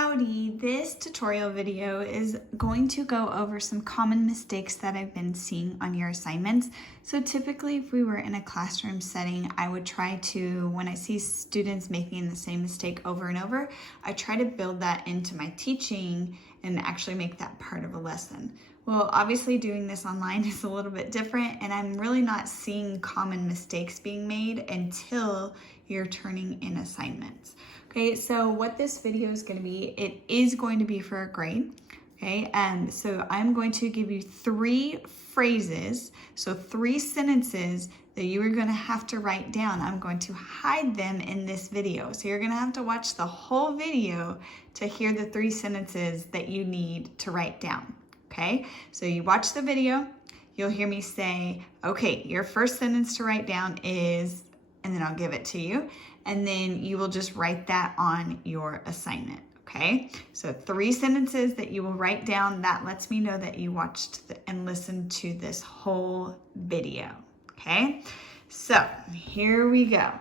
Howdy, this tutorial video is going to go over some common mistakes that I've been seeing on your assignments. So typically if we were in a classroom setting, I would try to, when I see students making the same mistake over and over, I try to build that into my teaching and actually make that part of a lesson. Well, obviously doing this online is a little bit different, and I'm really not seeing common mistakes being made until you're turning in assignments. Okay, so what this video is going to be, it is going to be for a grade. Okay, so I'm going to give you 3 phrases, so 3 sentences that you are going to have to write down. I'm going to hide them in this video. So you're going to have to watch the whole video to hear the 3 sentences that you need to write down. Okay, so you watch the video, you'll hear me say, okay, your first sentence to write down is, and then I'll give it to you, and then you will just write that on your assignment. Okay, so 3 sentences that you will write down. That lets me know that you watched and listened to this whole video. Okay, so here we go.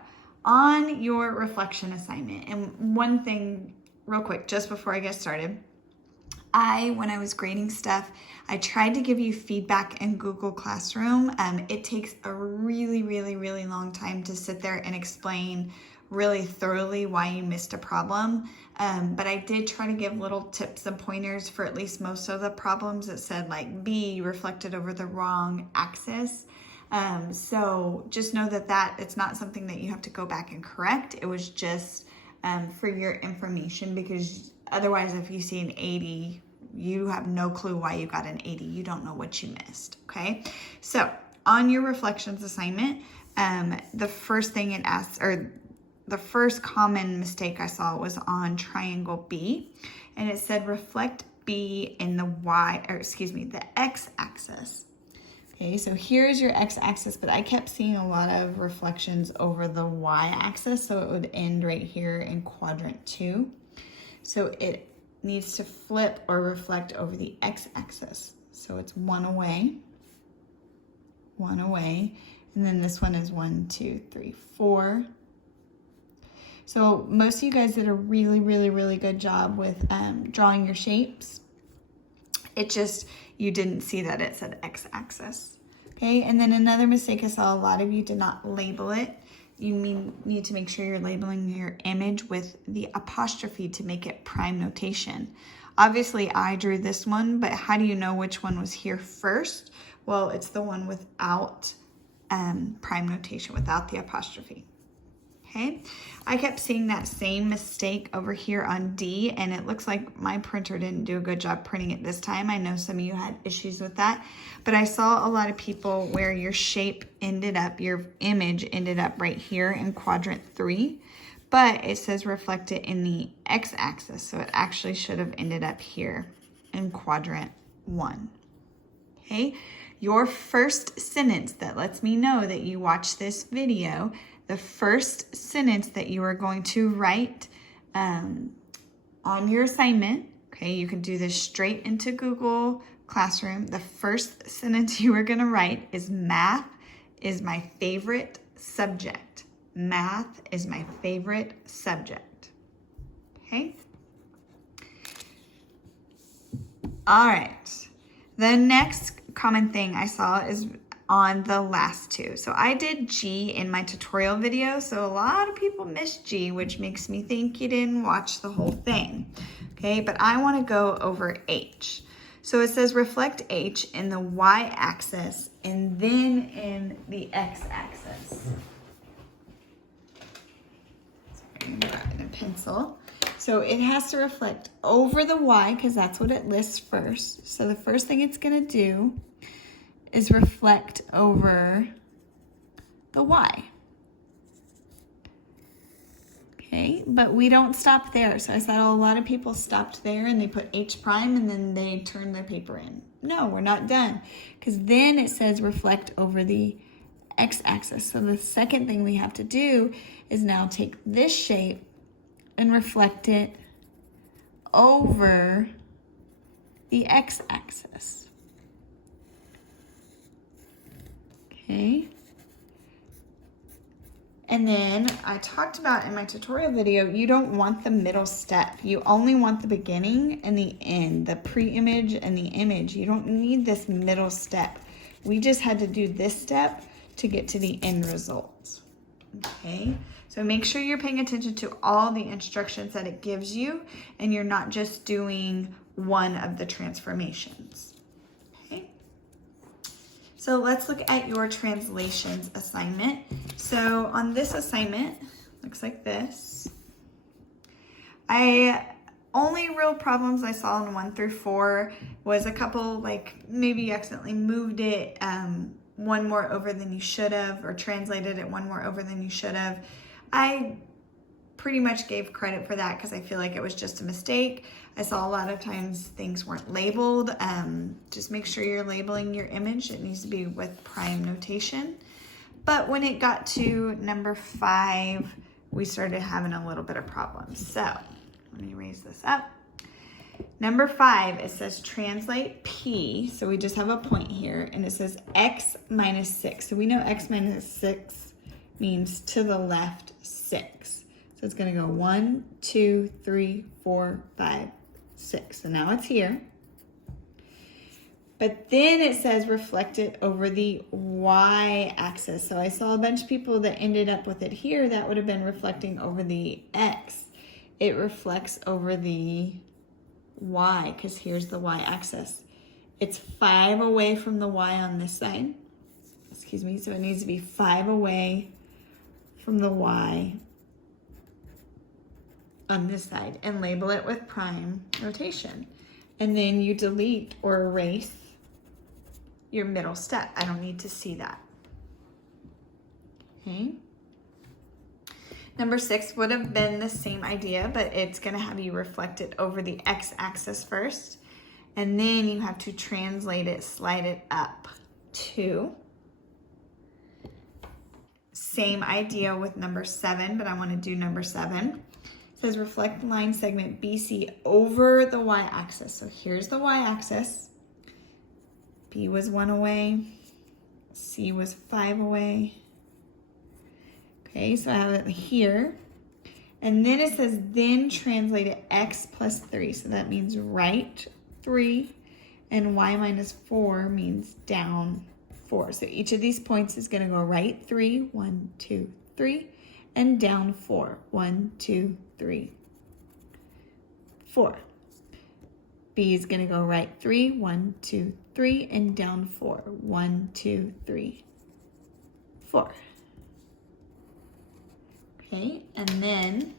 On your reflection assignment, and one thing real quick, just before I get started, when I was grading stuff, I tried to give you feedback in Google Classroom. It takes a really long time to sit there and explain really thoroughly why you missed a problem. But I did try to give little tips and pointers for at least most of the problems. It said like B, you reflected over the wrong axis. So just know that it's not something that you have to go back and correct. It was just for your information, because otherwise if you see an 80, you have no clue why you got an 80. You don't know what you missed, okay? So on your reflections assignment, the first thing it asks, or the first common mistake I saw was on triangle B, and it said reflect B in the the x-axis. Okay, so here's your x-axis, but I kept seeing a lot of reflections over the y-axis, so it would end right here in quadrant 2. So it needs to flip or reflect over the x-axis. So it's 1 away, and then this one is 1, 2, 3, 4. So most of you guys did a really good job with drawing your shapes. It just, you didn't see that it said x-axis. Okay, and then another mistake I saw, a lot of you did not label it. You need to make sure you're labeling your image with the apostrophe to make it prime notation. Obviously, I drew this one, but how do you know which one was here first? Well, it's the one without prime notation, without the apostrophe. Okay, I kept seeing that same mistake over here on D, and it looks like my printer didn't do a good job printing it this time. I know some of you had issues with that, but I saw a lot of people where your shape ended up, your image ended up right here in quadrant 3, but it says reflect it in the x-axis, so it actually should have ended up here in quadrant 1. Okay, your first sentence that lets me know that you watched this video, the first sentence that you are going to write on your assignment, okay, you can do this straight into Google Classroom. The first sentence you are going to write is math is my favorite subject. Math is my favorite subject. Okay? All right. The next common thing I saw is on the last 2. So I did G in my tutorial video, so a lot of people missed G, which makes me think you didn't watch the whole thing. Okay, but I want to go over H. So it says reflect H in the y-axis and then in the x-axis. Sorry, I'm grabbing a pencil. So it has to reflect over the y, because that's what it lists first. So the first thing it's going to do is reflect over the y. Okay, but we don't stop there. So I saw a lot of people stopped there and they put H prime and then they turned their paper in. No, we're not done, because then it says reflect over the x-axis. So the second thing we have to do is now take this shape and reflect it over the x-axis. Okay, And then I talked about in my tutorial video, you don't want the middle step. You only want the beginning and the end, the pre-image and the image. You don't need this middle step. We just had to do this step to get to the end result. Okay, so make sure you're paying attention to all the instructions that it gives you and you're not just doing one of the transformations. Okay, so let's look at your translations assignment. So on this assignment, looks like this. Only real problems I saw in 1 through 4 was a couple, like maybe you accidentally moved it one more over than you should have, or translated it one more over than you should have. I pretty much gave credit for that because I feel like it was just a mistake. I saw a lot of times things weren't labeled. Just make sure you're labeling your image. It needs to be with prime notation. But when it got to number 5, we started having a little bit of problems. So let me raise this up. Number 5, it says translate P. So we just have a point here and it says X minus 6. So we know X minus 6 means to the left 6. So it's gonna go 1, 2, 3, 4, 5, 6. So now it's here. But then it says reflect it over the Y axis. So I saw a bunch of people that ended up with it here. That would have been reflecting over the X. It reflects over the Y because here's the Y axis. It's 5 away from the Y on this side. Excuse me. So it needs to be 5 away from the Y on this side and label it with prime notation. And then you delete or erase your middle step. I don't need to see that. Okay. Number 6 would have been the same idea, but it's gonna have you reflect it over the X axis first, and then you have to translate it, slide it up 2. Same idea with number 7, but I wanna do number 7. It says reflect the line segment BC over the Y axis. So here's the Y axis. B was 1 away, C was 5 away. Okay, so I have it here. And then it says, then translate it X plus 3. So that means right 3 and Y minus 4 means down 4. So each of these points is gonna go right 3, 1, 2, 3, and down 4, 1, 2, 3, 4. B is gonna go right 3, 1, 2, 3, and down 4, 1, 2, 3, 4. Okay, and then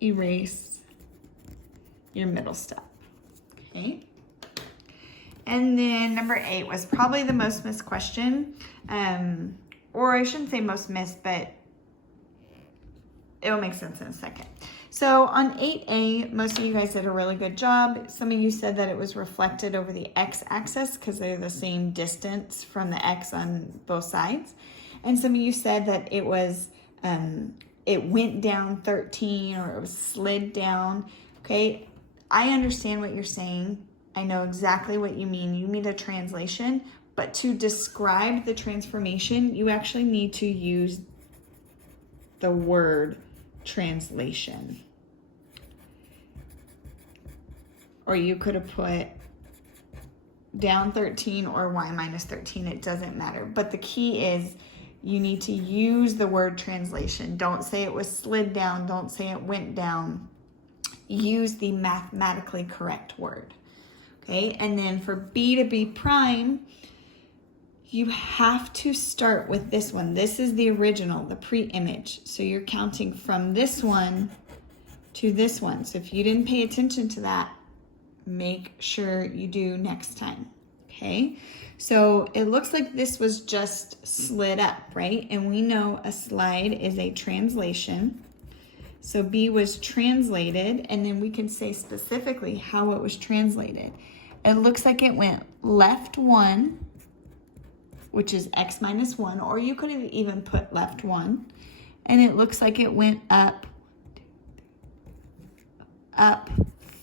erase your middle step. Okay, and then number 8 was probably the most missed question, or I shouldn't say most missed, but it'll make sense in a second. So on 8A, most of you guys did a really good job. Some of you said that it was reflected over the X axis because they're the same distance from the X on both sides. And some of you said that it was, it went down 13 or it was slid down. Okay, I understand what you're saying. I know exactly what you mean. You need a translation, but to describe the transformation, you actually need to use the word translation. Or you could have put down 13 or Y minus 13. It doesn't matter. But the key is you need to use the word translation. Don't say it was slid down. Don't say it went down. Use the mathematically correct word. Okay, and then for B to be prime, you have to start with this one. This is the original, the pre-image. So you're counting from this one to this one. So if you didn't pay attention to that, make sure you do next time, okay? So it looks like this was just slid up, right? And we know a slide is a translation. So B was translated, and then we can say specifically how it was translated. It looks like it went left 1, which is X minus 1, or you could have even put left 1. And it looks like it went up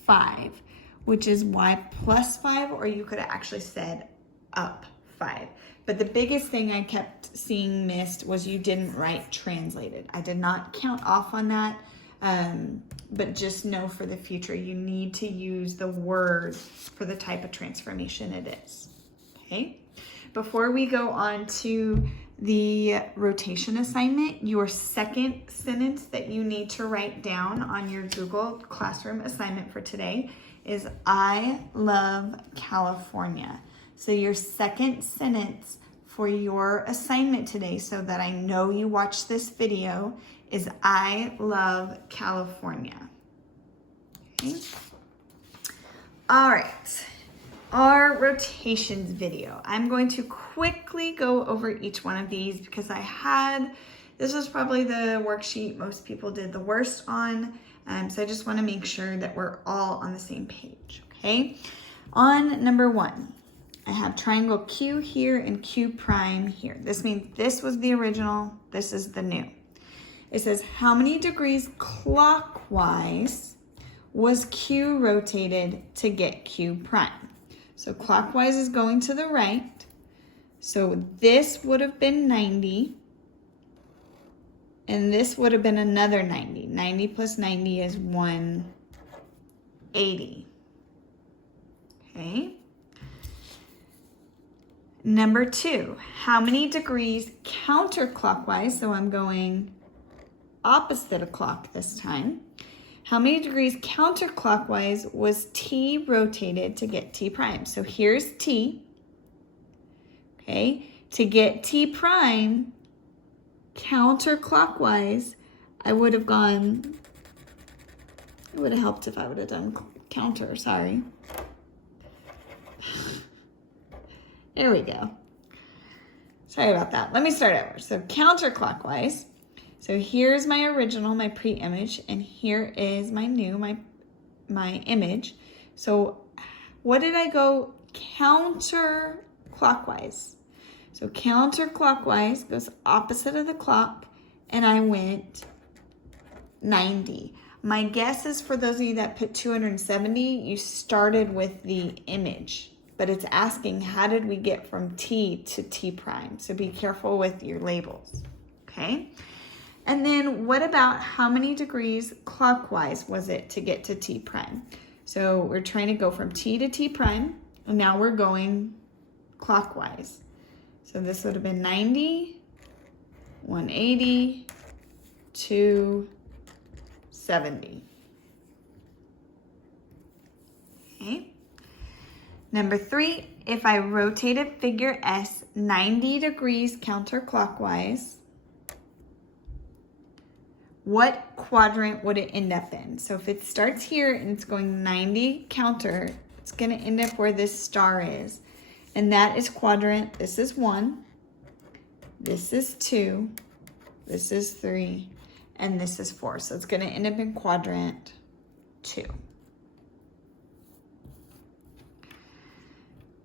5, which is Y plus 5, or you could have actually said up 5. But the biggest thing I kept seeing missed was you didn't write translated. I did not count off on that, but just know for the future, you need to use the word for the type of transformation it is, okay? Before we go on to the rotation assignment, your second sentence that you need to write down on your Google Classroom assignment for today is, I love California. So your second sentence for your assignment today, so that I know you watched this video, is, I love California. Okay. All right. Our rotations video. I'm going to quickly go over each one of these because this was probably the worksheet most people did the worst on. So I just want to make sure that we're all on the same page, okay? On number 1, I have triangle Q here and Q prime here. This means this was the original, this is the new. It says, how many degrees clockwise was Q rotated to get Q prime? So clockwise is going to the right. So this would have been 90. And this would have been another 90. 90 plus 90 is 180. Okay. Number 2, how many degrees counterclockwise? So I'm going opposite of clock this time. How many degrees counterclockwise was T rotated to get T prime? So here's T, okay? To get T prime counterclockwise, it would have helped if I would have done counter, sorry. There we go. Sorry about that. Let me start over. So counterclockwise. So here's my original, my pre-image, and here is my new, my image. So what did I go counterclockwise? So counterclockwise goes opposite of the clock, and I went 90. My guess is for those of you that put 270, you started with the image, but it's asking how did we get from T to T prime? So be careful with your labels, okay? And then what about how many degrees clockwise was it to get to T prime? So we're trying to go from T to T prime, and now we're going clockwise. So this would have been 90, 180, 270. Okay. Number 3, if I rotated figure S 90 degrees counterclockwise, what quadrant would it end up in? So if it starts here and it's going 90 counter, it's going to end up where this star is. And that is quadrant, this is 1, this is 2, this is 3, and this is 4. So it's going to end up in quadrant 2.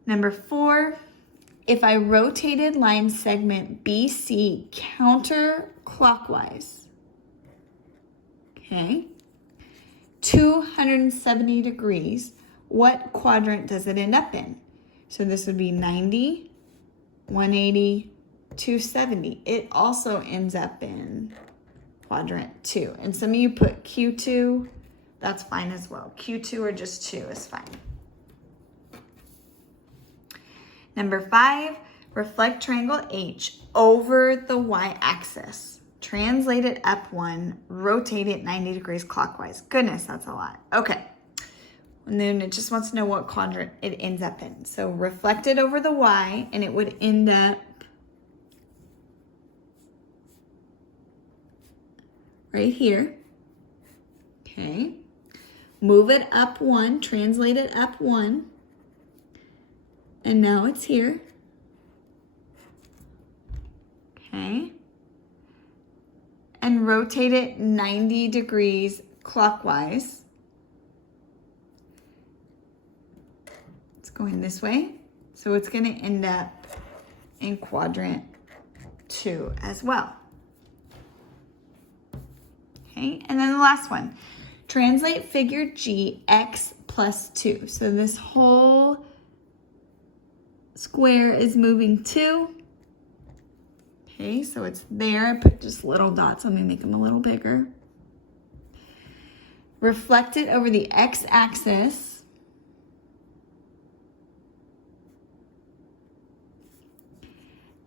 Number 4, if I rotated line segment BC counterclockwise, okay, 270 degrees, what quadrant does it end up in? So this would be 90, 180, 270. It also ends up in quadrant 2. And some of you put Q2, that's fine as well. Q2 or just 2 is fine. Number 5, reflect triangle H over the y-axis. Translate it up 1, rotate it 90 degrees clockwise. Goodness, that's a lot. Okay. And then it just wants to know what quadrant it ends up in. So reflect it over the y, and it would end up right here. Okay. Move it up 1, translate it up 1. And now it's here. Okay. And rotate it 90 degrees clockwise. It's going this way. So it's going to end up in quadrant 2 as well. Okay. And then the last one. Translate figure G, x plus 2. So this whole square is moving to. Okay, so it's there. I put just little dots. Let me make them a little bigger. Reflect it over the x-axis.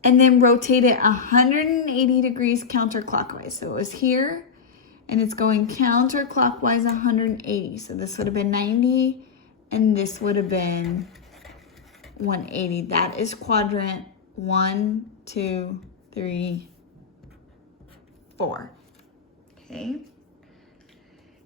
And then rotate it 180 degrees counterclockwise. So it was here, and it's going counterclockwise 180. So this would have been 90, and this would have been 180. That is quadrant 1, 2, 3, 4. Okay.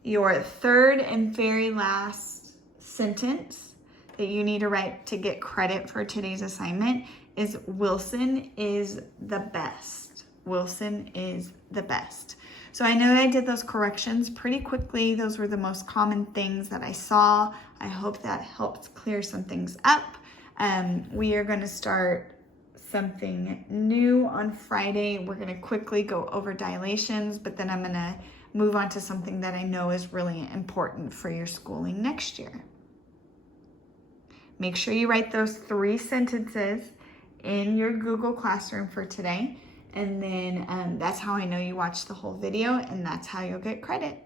Your third and very last sentence that you need to write to get credit for today's assignment is Wilson is the best. Wilson is the best. So I know I did those corrections pretty quickly. Those were the most common things that I saw. I hope that helped clear some things up. We are going to start something new on Friday. We're going to quickly go over dilations, but then I'm going to move on to something that I know is really important for your schooling next year. Make sure you write those 3 sentences in your Google Classroom for today. And then that's how I know you watched the whole video, and that's how you'll get credit.